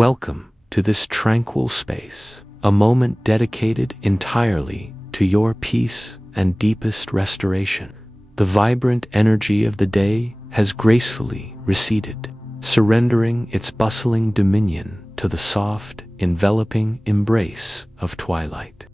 Welcome to this tranquil space, a moment dedicated entirely to your peace and deepest restoration. The vibrant energy of the day has gracefully receded, surrendering its bustling dominion to the soft, enveloping embrace of twilight.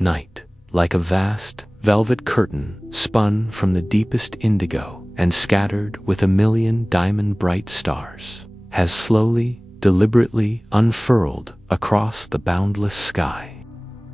Night, like a vast, velvet curtain spun from the deepest indigo and scattered with a million diamond-bright stars, has slowly, deliberately unfurled across the boundless sky.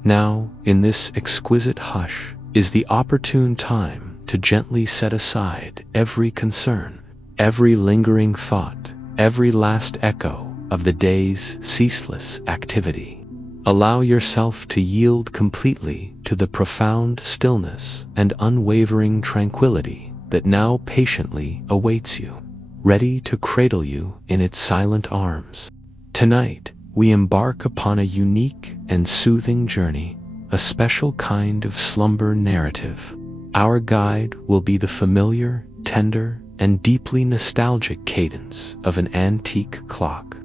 Now, in this exquisite hush, is the opportune time to gently set aside every concern, every lingering thought, every last echo of the day's ceaseless activity. Allow yourself to yield completely to the profound stillness and unwavering tranquility that now patiently awaits you, ready to cradle you in its silent arms. Tonight, we embark upon a unique and soothing journey, a special kind of slumber narrative. Our guide will be the familiar, tender, and deeply nostalgic cadence of an antique clock.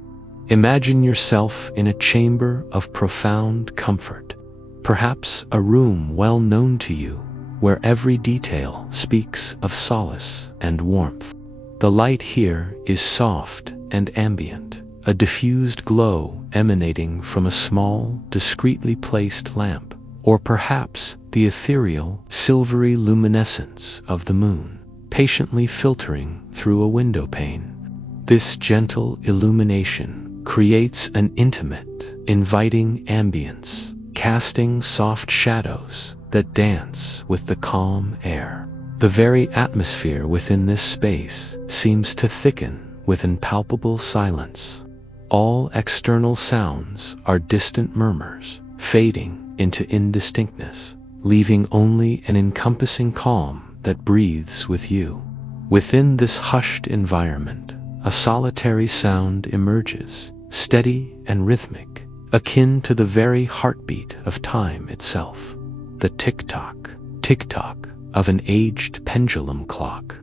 Imagine yourself in a chamber of profound comfort, perhaps a room well known to you, where every detail speaks of solace and warmth. The light here is soft and ambient, a diffused glow emanating from a small, discreetly placed lamp, or perhaps the ethereal, silvery luminescence of the moon, patiently filtering through a window pane. This gentle illumination creates an intimate, inviting ambience, casting soft shadows that dance with the calm air. The very atmosphere within this space seems to thicken with impalpable silence. All external sounds are distant murmurs, fading into indistinctness, leaving only an encompassing calm that breathes with you. Within this hushed environment, a solitary sound emerges, steady and rhythmic, akin to the very heartbeat of time itself, the tick-tock, tick-tock of an aged pendulum clock.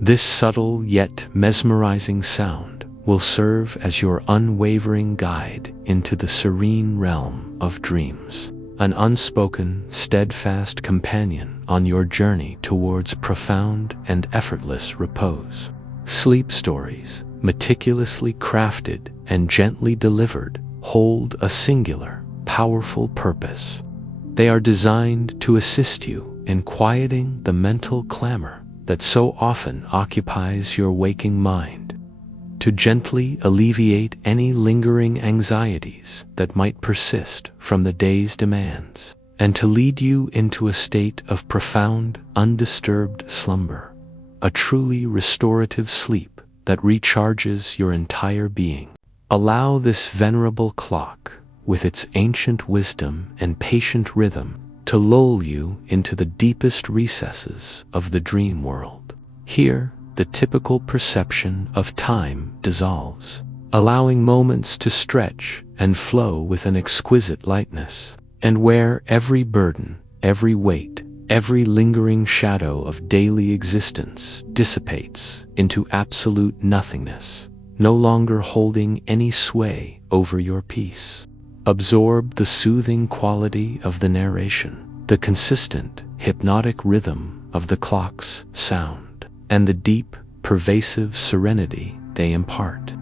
This subtle yet mesmerizing sound will serve as your unwavering guide into the serene realm of dreams, an unspoken, steadfast companion on your journey towards profound and effortless repose. Sleep stories, meticulously crafted and gently delivered, hold a singular, powerful purpose. They are designed to assist you in quieting the mental clamor that so often occupies your waking mind, to gently alleviate any lingering anxieties that might persist from the day's demands, and to lead you into a state of profound, undisturbed slumber, a truly restorative sleep that recharges your entire being. Allow this venerable clock, with its ancient wisdom and patient rhythm, to lull you into the deepest recesses of the dream world. Here, the typical perception of time dissolves, allowing moments to stretch and flow with an exquisite lightness, and where every burden, every weight, every lingering shadow of daily existence dissipates into absolute nothingness, no longer holding any sway over your peace. Absorb the soothing quality of the narration, the consistent, hypnotic rhythm of the clock's sound, and the deep, pervasive serenity they impart.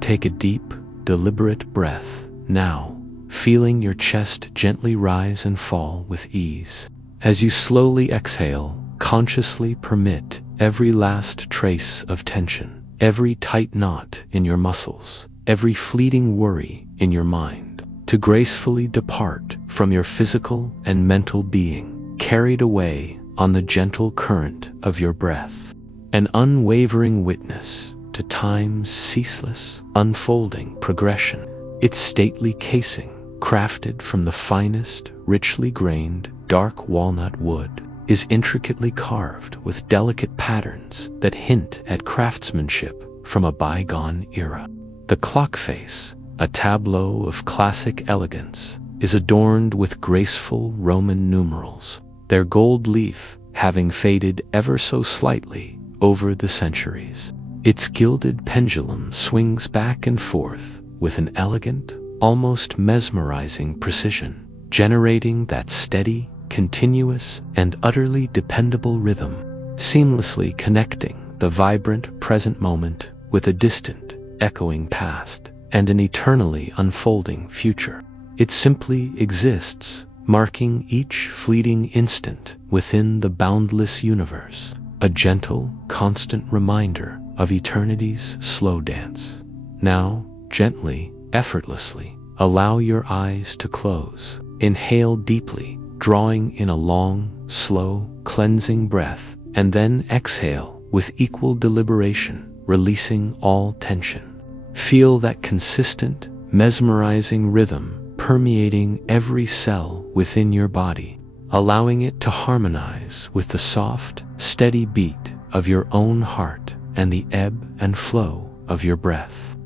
Take a deep, deliberate breath now, feeling your chest gently rise and fall with ease. As you slowly exhale, consciously permit every last trace of tension, every tight knot in your muscles, every fleeting worry in your mind, to gracefully depart from your physical and mental being, carried away on the gentle current of your breath. An unwavering witness to time's ceaseless, unfolding progression. Its stately casing, crafted from the finest, richly grained, dark walnut wood, is intricately carved with delicate patterns that hint at craftsmanship from a bygone era. The clock face, a tableau of classic elegance, is adorned with graceful Roman numerals, their gold leaf having faded ever so slightly over the centuries. Its gilded pendulum swings back and forth, with an elegant, almost mesmerizing precision, generating that steady, continuous, and utterly dependable rhythm, seamlessly connecting the vibrant present moment with a distant, echoing past and an eternally unfolding future. It simply exists, marking each fleeting instant within the boundless universe, a gentle, constant reminder of eternity's slow dance. Now, gently, effortlessly, allow your eyes to close. Inhale deeply, drawing in a long, slow, cleansing breath, and then exhale with equal deliberation, releasing all tension. Feel that consistent, mesmerizing rhythm permeating every cell within your body, allowing it to harmonize with the soft, steady beat of your own heart and the ebb and flow of your breath.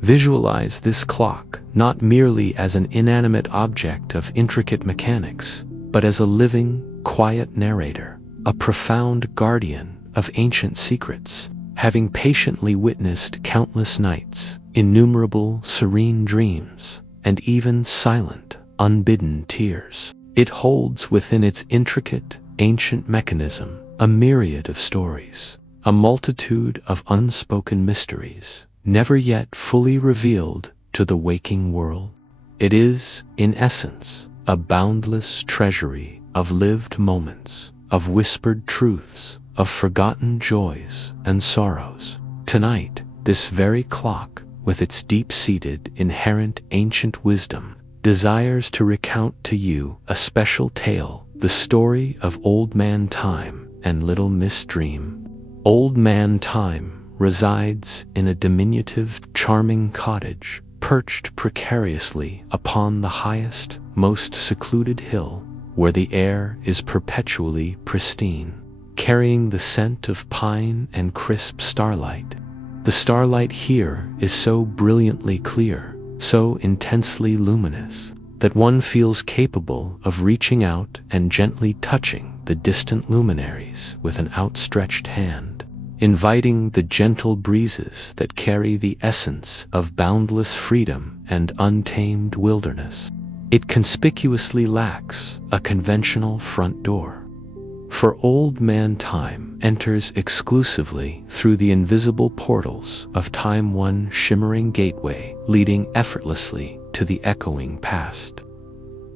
Visualize this clock not merely as an inanimate object of intricate mechanics, but as a living, quiet narrator, a profound guardian of ancient secrets, having patiently witnessed countless nights, innumerable serene dreams, and even silent, unbidden tears. It holds within its intricate, ancient mechanism a myriad of stories, a multitude of unspoken mysteries, never yet fully revealed to the waking world. It is, in essence, a boundless treasury of lived moments, of whispered truths, of forgotten joys and sorrows. Tonight, this very clock, with its deep-seated, inherent ancient wisdom, desires to recount to you a special tale, the story of Old Man Time and Little Miss Dream. Old Man Time resides in a diminutive, charming cottage, perched precariously upon the highest, most secluded hill, where the air is perpetually pristine, carrying the scent of pine and crisp starlight. The starlight here is so brilliantly clear, so intensely luminous, that one feels capable of reaching out and gently touching the distant luminaries with an outstretched hand, inviting the gentle breezes that carry the essence of boundless freedom and untamed wilderness. It conspicuously lacks a conventional front door, for Old Man Time enters exclusively through the invisible portals of time, one shimmering gateway leading effortlessly to the echoing past,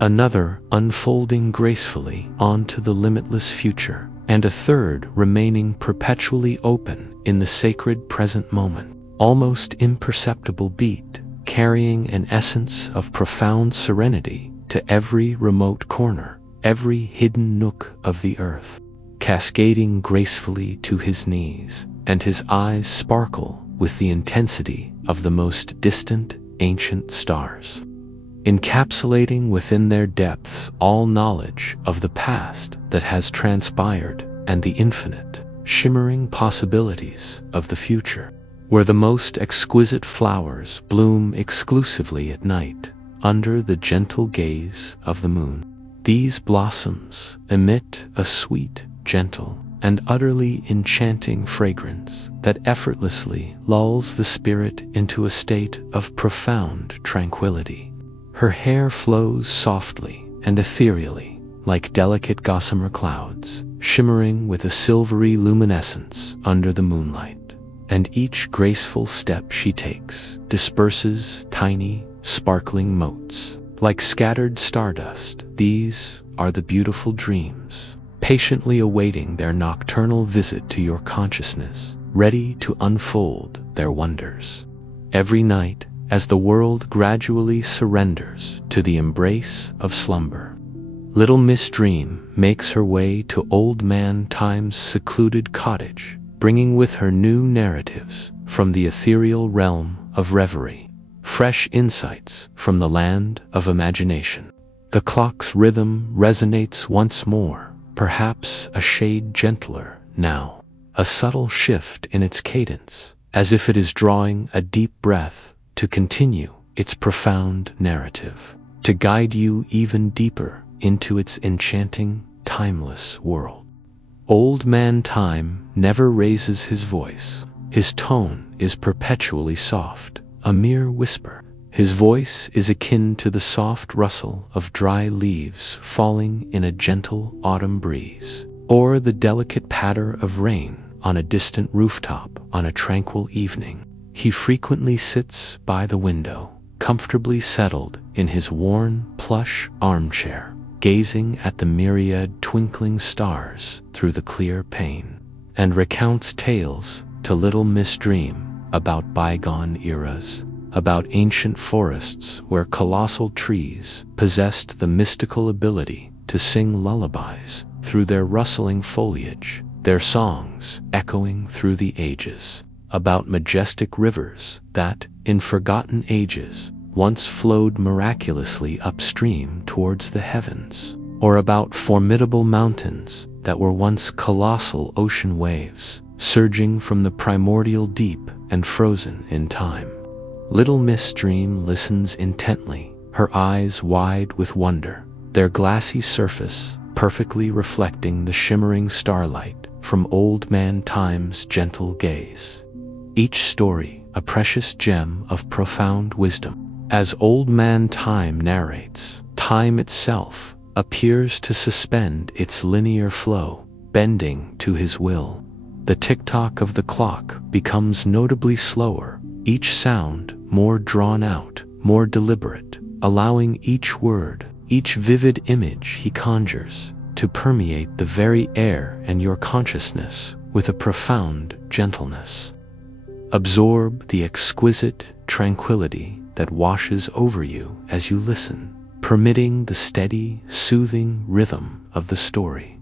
another unfolding gracefully onto the limitless future, and a third remaining perpetually open in the sacred present moment, almost imperceptible beat, carrying an essence of profound serenity to every remote corner, every hidden nook of the earth, cascading gracefully to his knees, and his eyes sparkle with the intensity of the most distant, ancient stars, encapsulating within their depths all knowledge of the past that has transpired and the infinite, shimmering possibilities of the future, where the most exquisite flowers bloom exclusively at night under the gentle gaze of the moon. These blossoms emit a sweet, gentle, and utterly enchanting fragrance that effortlessly lulls the spirit into a state of profound tranquility. Her hair flows softly and ethereally, like delicate gossamer clouds, shimmering with a silvery luminescence under the moonlight, and each graceful step she takes disperses tiny, sparkling motes, like scattered stardust. These are the beautiful dreams, patiently awaiting their nocturnal visit to your consciousness, ready to unfold their wonders. Every night, as the world gradually surrenders to the embrace of slumber, Little Miss Dream makes her way to Old Man Time's secluded cottage, bringing with her new narratives from the ethereal realm of reverie, fresh insights from the land of imagination. The clock's rhythm resonates once more, perhaps a shade gentler now, a subtle shift in its cadence, as if it is drawing a deep breath to continue its profound narrative, to guide you even deeper into its enchanting, timeless world. Old Man Time never raises his voice. His tone is perpetually soft, a mere whisper, His voice is akin to the soft rustle of dry leaves falling in a gentle autumn breeze, or the delicate patter of rain on a distant rooftop on a tranquil evening. He frequently sits by the window, comfortably settled in his worn plush armchair, gazing at the myriad twinkling stars through the clear pane, and recounts tales to little Miss Dream about bygone eras, about ancient forests where colossal trees possessed the mystical ability to sing lullabies through their rustling foliage, their songs echoing through the ages, about majestic rivers that, in forgotten ages, once flowed miraculously upstream towards the heavens, or about formidable mountains that were once colossal ocean waves, surging from the primordial deep and frozen in time. Little Miss Dream listens intently, her eyes wide with wonder, their glassy surface perfectly reflecting the shimmering starlight from Old Man Time's gentle gaze. Each story a precious gem of profound wisdom. As Old Man Time narrates, time itself appears to suspend its linear flow, bending to his will. The tick-tock of the clock becomes notably slower, each sound more drawn out, more deliberate, allowing each word, each vivid image he conjures, to permeate the very air and your consciousness with a profound gentleness. Absorb the exquisite tranquility that washes over you as you listen, permitting the steady, soothing rhythm of the story,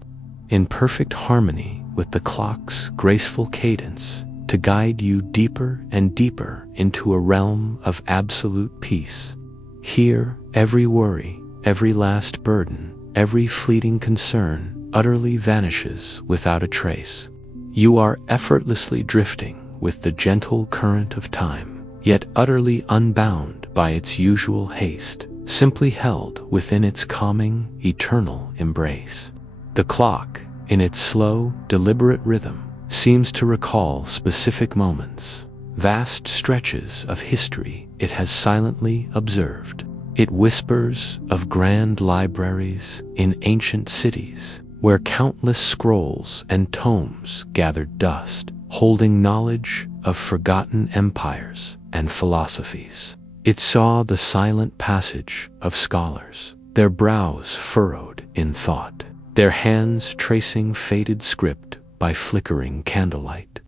in perfect harmony with the clock's graceful cadence, to guide you deeper and deeper into a realm of absolute peace. Here, every worry, every last burden, every fleeting concern utterly vanishes without a trace. You are effortlessly drifting with the gentle current of time, yet utterly unbound by its usual haste, simply held within its calming, eternal embrace. The clock, in its slow, deliberate rhythm, seems to recall specific moments, vast stretches of history it has silently observed. It whispers of grand libraries in ancient cities, where countless scrolls and tomes gathered dust, holding knowledge of forgotten empires and philosophies. It saw the silent passage of scholars, their brows furrowed in thought, their hands tracing faded script by flickering candlelight.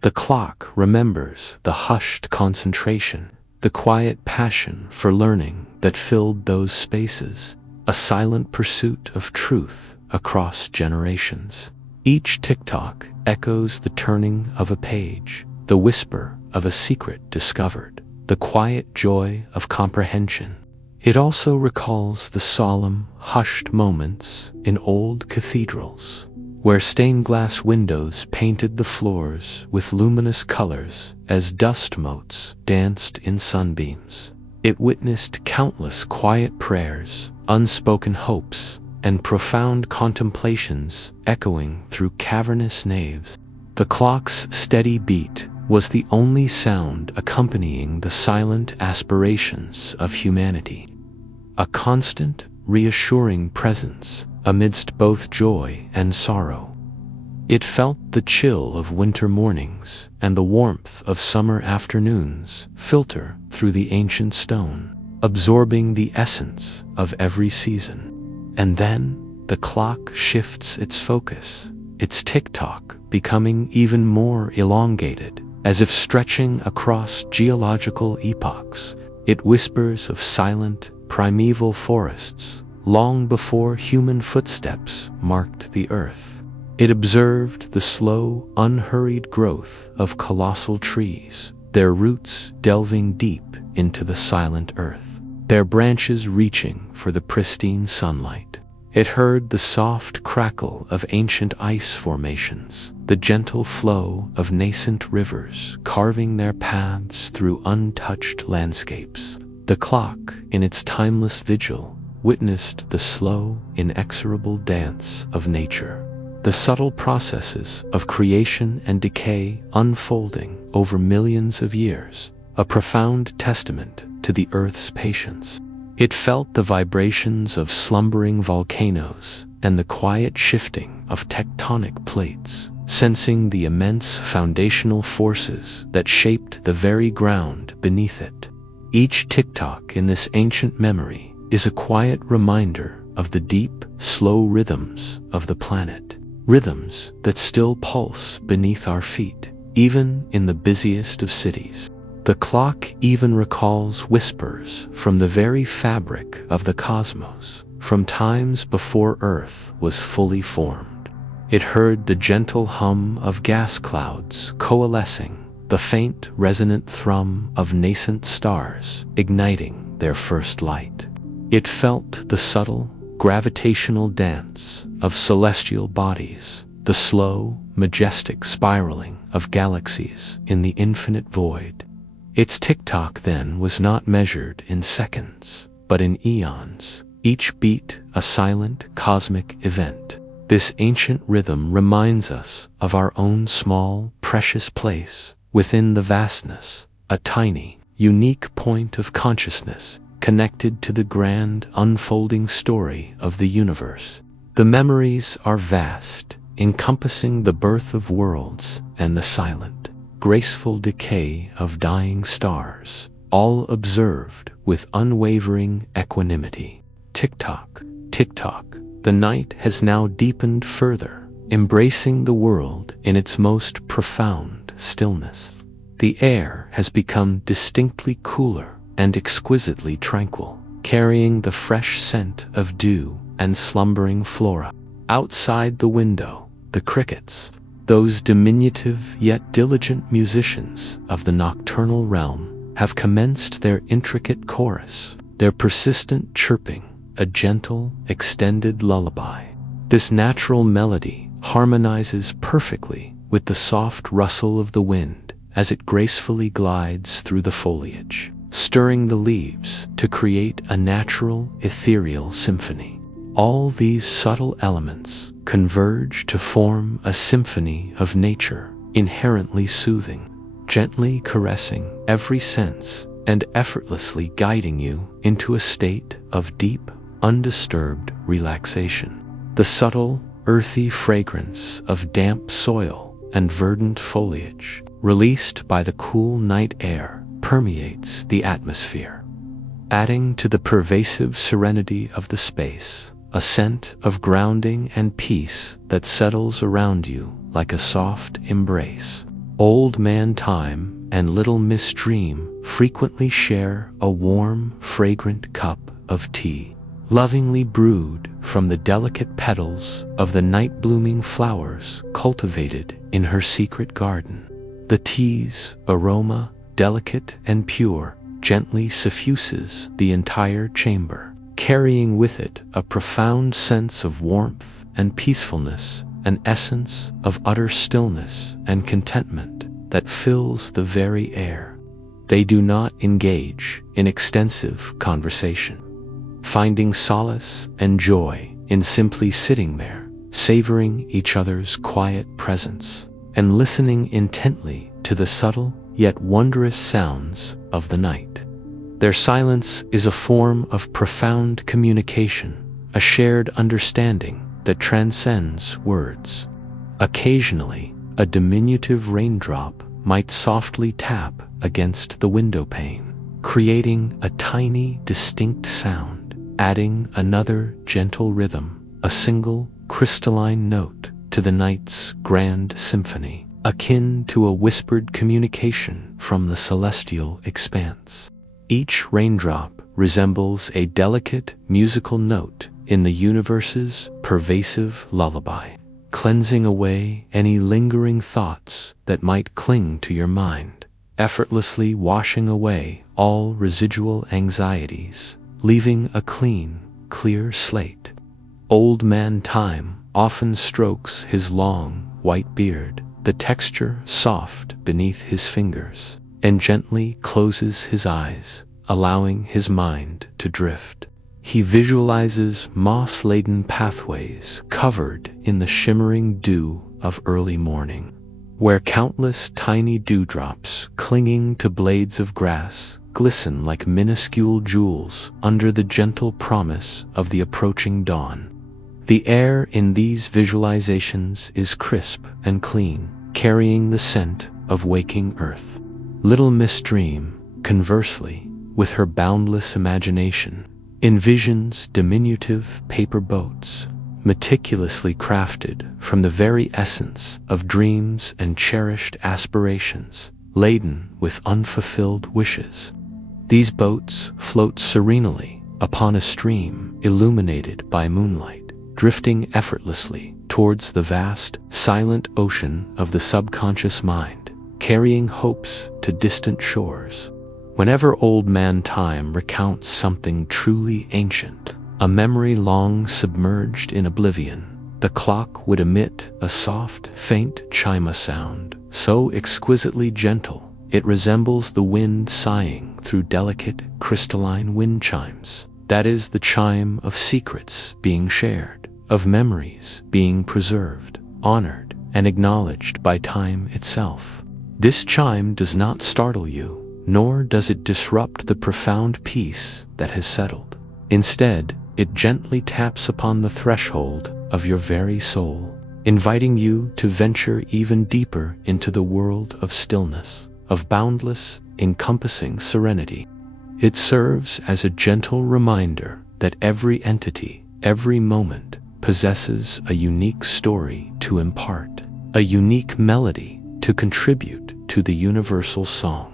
The clock remembers the hushed concentration, the quiet passion for learning that filled those spaces, a silent pursuit of truth across generations. Each tick-tock echoes the turning of a page, the whisper of a secret discovered, the quiet joy of comprehension. It also recalls the solemn, hushed moments in old cathedrals, where stained-glass windows painted the floors with luminous colors as dust motes danced in sunbeams. It witnessed countless quiet prayers, unspoken hopes, and profound contemplations echoing through cavernous naves. The clock's steady beat was the only sound accompanying the silent aspirations of humanity, a constant, reassuring presence amidst both joy and sorrow. It felt the chill of winter mornings and the warmth of summer afternoons filter through the ancient stone, absorbing the essence of every season. And then the clock shifts its focus, its tick-tock becoming even more elongated, as if stretching across geological epochs. It whispers of silent, primeval forests, long before human footsteps marked the earth. It observed the slow, unhurried growth of colossal trees, their roots delving deep into the silent earth, their branches reaching for the pristine sunlight. It heard the soft crackle of ancient ice formations, the gentle flow of nascent rivers carving their paths through untouched landscapes. The clock, in its timeless vigil, witnessed the slow, inexorable dance of nature, the subtle processes of creation and decay unfolding over millions of years, a profound testament to the Earth's patience. It felt the vibrations of slumbering volcanoes and the quiet shifting of tectonic plates, sensing the immense foundational forces that shaped the very ground beneath it. Each tick-tock in this ancient memory is a quiet reminder of the deep, slow rhythms of the planet, rhythms that still pulse beneath our feet, even in the busiest of cities. The clock even recalls whispers from the very fabric of the cosmos, from times before Earth was fully formed. It heard the gentle hum of gas clouds coalescing, the faint resonant thrum of nascent stars igniting their first light. It felt the subtle, gravitational dance of celestial bodies, the slow, majestic spiraling of galaxies in the infinite void. Its tick-tock then was not measured in seconds, but in eons, each beat a silent cosmic event. This ancient rhythm reminds us of our own small, precious place within the vastness, a tiny, unique point of consciousness connected to the grand, unfolding story of the universe. The memories are vast, encompassing the birth of worlds and the silent, graceful decay of dying stars, all observed with unwavering equanimity. Tick-tock, tick-tock, the night has now deepened further, embracing the world in its most profound stillness. The air has become distinctly cooler and exquisitely tranquil, carrying the fresh scent of dew and slumbering flora. Outside the window, the crickets, those diminutive yet diligent musicians of the nocturnal realm, have commenced their intricate chorus, their persistent chirping, a gentle, extended lullaby. This natural melody harmonizes perfectly with the soft rustle of the wind as it gracefully glides through the foliage, stirring the leaves to create a natural, ethereal symphony. All these subtle elements converge to form a symphony of nature, inherently soothing, gently caressing every sense and effortlessly guiding you into a state of deep, undisturbed relaxation. The subtle, earthy fragrance of damp soil and verdant foliage, released by the cool night air, permeates the atmosphere, adding to the pervasive serenity of the space, a scent of grounding and peace that settles around you like a soft embrace. Old Man Time and Little Miss Dream frequently share a warm, fragrant cup of tea, lovingly brewed from the delicate petals of the night-blooming flowers cultivated in her secret garden. The tea's aroma, delicate and pure, gently suffuses the entire chamber, carrying with it a profound sense of warmth and peacefulness, an essence of utter stillness and contentment that fills the very air. They do not engage in extensive conversation, finding solace and joy in simply sitting there, savoring each other's quiet presence, and listening intently to the subtle yet wondrous sounds of the night. Their silence is a form of profound communication, a shared understanding that transcends words. Occasionally, a diminutive raindrop might softly tap against the window pane, creating a tiny, distinct sound, adding another gentle rhythm, a single, crystalline note to the night's grand symphony, akin to a whispered communication from the celestial expanse. Each raindrop resembles a delicate musical note in the universe's pervasive lullaby, cleansing away any lingering thoughts that might cling to your mind, effortlessly washing away all residual anxieties, leaving a clean, clear slate. Old Man Time often strokes his long, white beard, the texture soft beneath his fingers, and gently closes his eyes, allowing his mind to drift. He visualizes moss-laden pathways covered in the shimmering dew of early morning, where countless tiny dewdrops clinging to blades of grass glisten like minuscule jewels under the gentle promise of the approaching dawn. The air in these visualizations is crisp and clean, carrying the scent of waking earth. Little Miss Dream, conversely, with her boundless imagination, envisions diminutive paper boats, meticulously crafted from the very essence of dreams and cherished aspirations, laden with unfulfilled wishes. These boats float serenely upon a stream illuminated by moonlight, drifting effortlessly towards the vast, silent ocean of the subconscious mind, carrying hopes to distant shores. Whenever Old Man Time recounts something truly ancient, a memory long submerged in oblivion, the clock would emit a soft, faint chime sound, so exquisitely gentle it resembles the wind sighing through delicate, crystalline wind chimes. That is the chime of secrets being shared, of memories being preserved, honored, and acknowledged by time itself. This chime does not startle you, nor does it disrupt the profound peace that has settled. Instead, it gently taps upon the threshold of your very soul, inviting you to venture even deeper into the world of stillness, of boundless, encompassing serenity. It serves as a gentle reminder that every entity, every moment, possesses a unique story to impart, a unique melody to contribute to the universal song.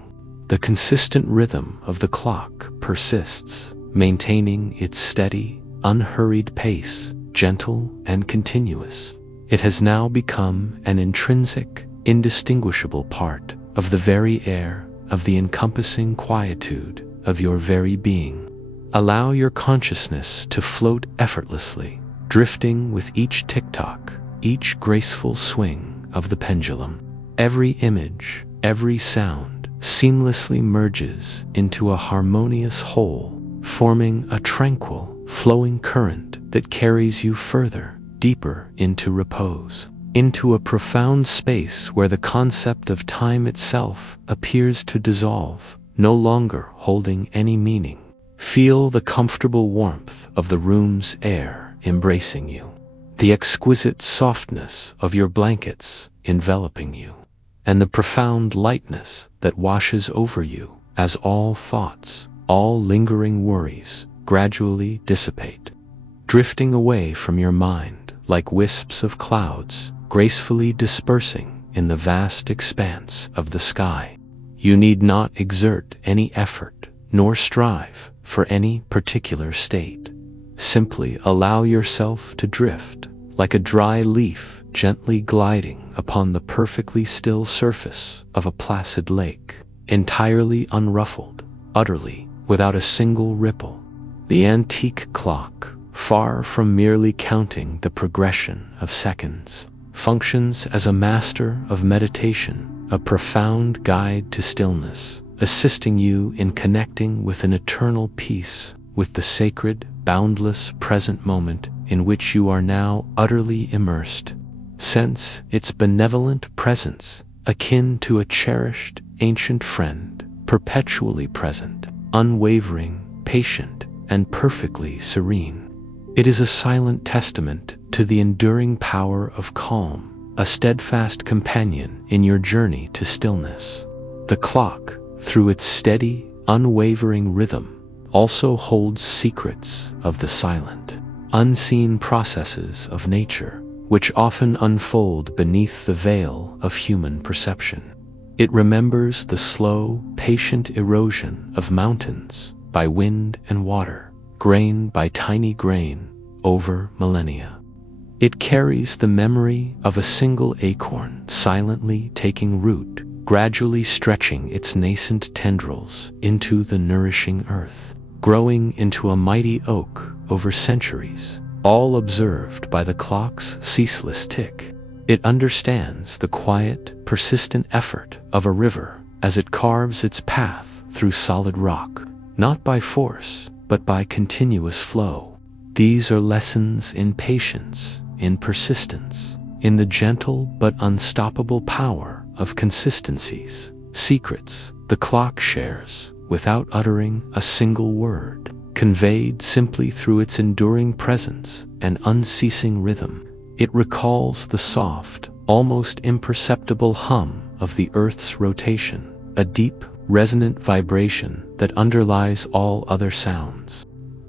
The consistent rhythm of the clock persists, maintaining its steady, unhurried pace, gentle and continuous. It has now become an intrinsic, indistinguishable part of the very air, of the encompassing quietude of your very being. Allow your consciousness to float effortlessly, drifting with each tick-tock, each graceful swing of the pendulum. Every image, every sound, seamlessly merges into a harmonious whole, forming a tranquil, flowing current that carries you further, deeper into repose, into a profound space where the concept of time itself appears to dissolve, no longer holding any meaning. Feel the comfortable warmth of the room's air embracing you, the exquisite softness of your blankets enveloping you, and the profound lightness that washes over you as all thoughts, all lingering worries gradually dissipate, drifting away from your mind like wisps of clouds, gracefully dispersing in the vast expanse of the sky. You need not exert any effort, nor strive for any particular state. Simply allow yourself to drift, like a dry leaf gently gliding upon the perfectly still surface of a placid lake, entirely unruffled, utterly without a single ripple. The antique clock, far from merely counting the progression of seconds, functions as a master of meditation, a profound guide to stillness, assisting you in connecting with an eternal peace, with the sacred, boundless present moment in which you are now utterly immersed. Sense its benevolent presence, akin to a cherished, ancient friend, perpetually present, unwavering, patient, and perfectly serene. It is a silent testament to the enduring power of calm, a steadfast companion in your journey to stillness. The clock, through its steady, unwavering rhythm, also holds secrets of the silent, unseen processes of nature, which often unfold beneath the veil of human perception. It remembers the slow, patient erosion of mountains by wind and water, grain by tiny grain, over millennia. It carries the memory of a single acorn silently taking root, gradually stretching its nascent tendrils into the nourishing earth, growing into a mighty oak over centuries, all observed by the clock's ceaseless tick. It understands the quiet, persistent effort of a river as it carves its path through solid rock, not by force, but by continuous flow. These are lessons in patience, in persistence, in the gentle but unstoppable power of consistencies, secrets the clock shares without uttering a single word, conveyed simply through its enduring presence and unceasing rhythm. It recalls the soft, almost imperceptible hum of the Earth's rotation, a deep, resonant vibration that underlies all other sounds.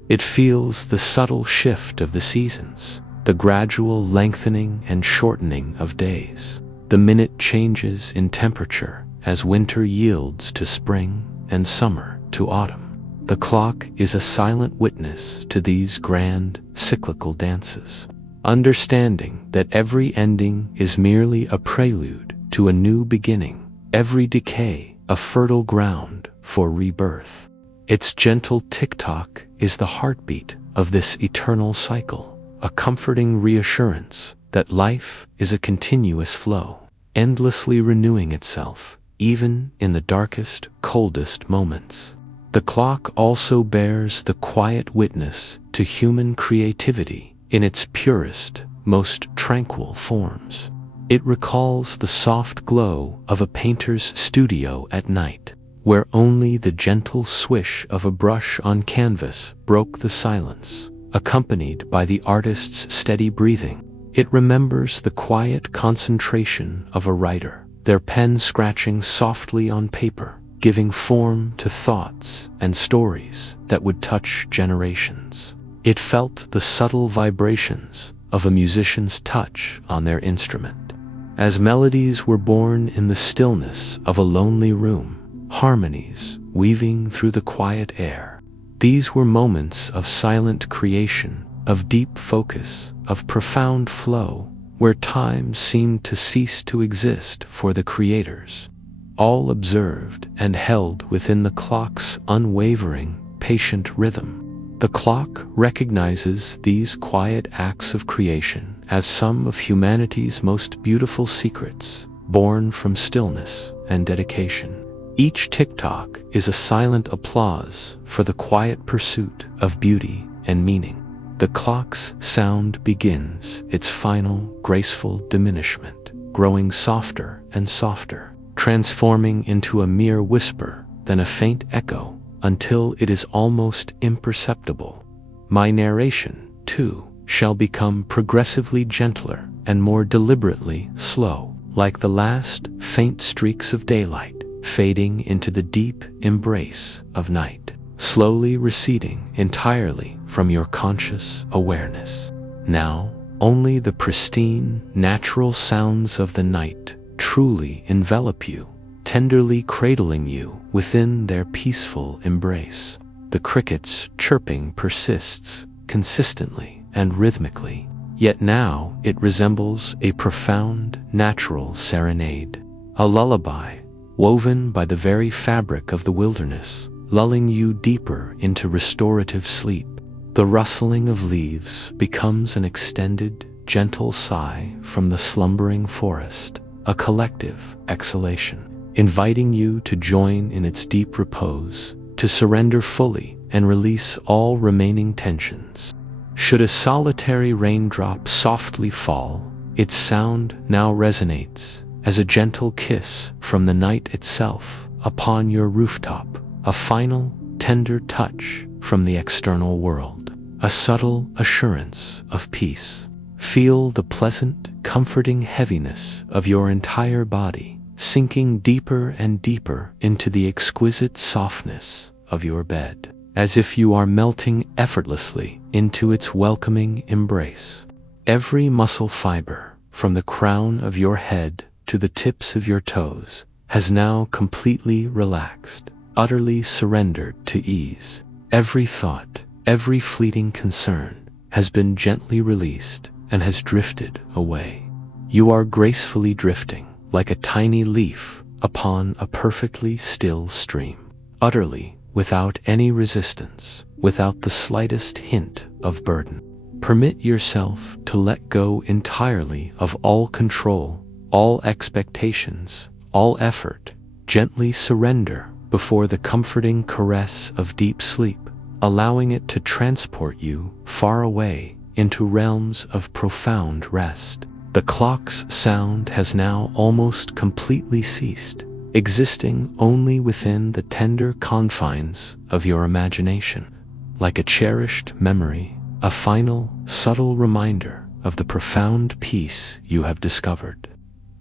It feels the subtle shift of the seasons, the gradual lengthening and shortening of days, the minute changes in temperature as winter yields to spring and summer to autumn. The clock is a silent witness to these grand, cyclical dances, understanding that every ending is merely a prelude to a new beginning, every decay a fertile ground for rebirth. Its gentle tick-tock is the heartbeat of this eternal cycle, a comforting reassurance that life is a continuous flow, endlessly renewing itself, even in the darkest, coldest moments. The clock also bears the quiet witness to human creativity in its purest, most tranquil forms. It recalls the soft glow of a painter's studio at night, where only the gentle swish of a brush on canvas broke the silence, accompanied by the artist's steady breathing. It remembers the quiet concentration of a writer, their pen scratching softly on paper, giving form to thoughts and stories that would touch generations. It felt the subtle vibrations of a musician's touch on their instrument. As melodies were born in the stillness of a lonely room, harmonies weaving through the quiet air. These were moments of silent creation, of deep focus, of profound flow, where time seemed to cease to exist for the creators, all observed and held within the clock's unwavering, patient rhythm. The clock recognizes these quiet acts of creation as some of humanity's most beautiful secrets, born from stillness and dedication. Each tick-tock is a silent applause for the quiet pursuit of beauty and meaning. The clock's sound begins its final, graceful diminishment, growing softer and softer, transforming into a mere whisper, then a faint echo, until it is almost imperceptible. My narration, too, shall become progressively gentler and more deliberately slow, like the last faint streaks of daylight, fading into the deep embrace of night, slowly receding entirely from your conscious awareness. Now, only the pristine, natural sounds of the night truly envelop you, tenderly cradling you within their peaceful embrace. The cricket's chirping persists consistently and rhythmically, yet now it resembles a profound, natural serenade, a lullaby woven by the very fabric of the wilderness, lulling you deeper into restorative sleep. The rustling of leaves becomes an extended, gentle sigh from the slumbering forest, a collective exhalation, inviting you to join in its deep repose, to surrender fully and release all remaining tensions. Should a solitary raindrop softly fall, its sound now resonates as a gentle kiss from the night itself upon your rooftop, a final, tender touch from the external world, a subtle assurance of peace. Feel the pleasant, comforting heaviness of your entire body, sinking deeper and deeper into the exquisite softness of your bed, as if you are melting effortlessly into its welcoming embrace. Every muscle fiber, from the crown of your head to the tips of your toes, has now completely relaxed, utterly surrendered to ease. Every thought, every fleeting concern has been gently released and has drifted away. You are gracefully drifting, like a tiny leaf upon a perfectly still stream, utterly without any resistance, without the slightest hint of burden. Permit yourself to let go entirely of all control, all expectations, all effort. Gently surrender before the comforting caress of deep sleep, allowing it to transport you far away into realms of profound rest. The clock's sound has now almost completely ceased, existing only within the tender confines of your imagination, like a cherished memory, a final, subtle reminder of the profound peace you have discovered.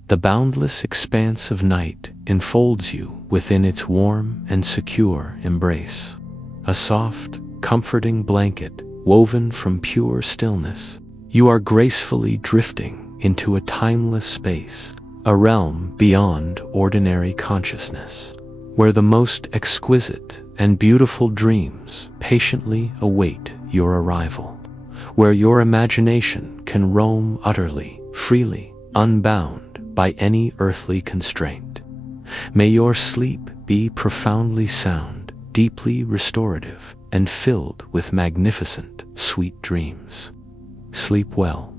The boundless expanse of night enfolds you within its warm and secure embrace, a soft, comforting blanket woven from pure stillness. You are gracefully drifting into a timeless space, a realm beyond ordinary consciousness, where the most exquisite and beautiful dreams patiently await your arrival, where your imagination can roam utterly, freely, unbound by any earthly constraint. May your sleep be profoundly sound, deeply restorative, and filled with magnificent, sweet dreams. Sleep well.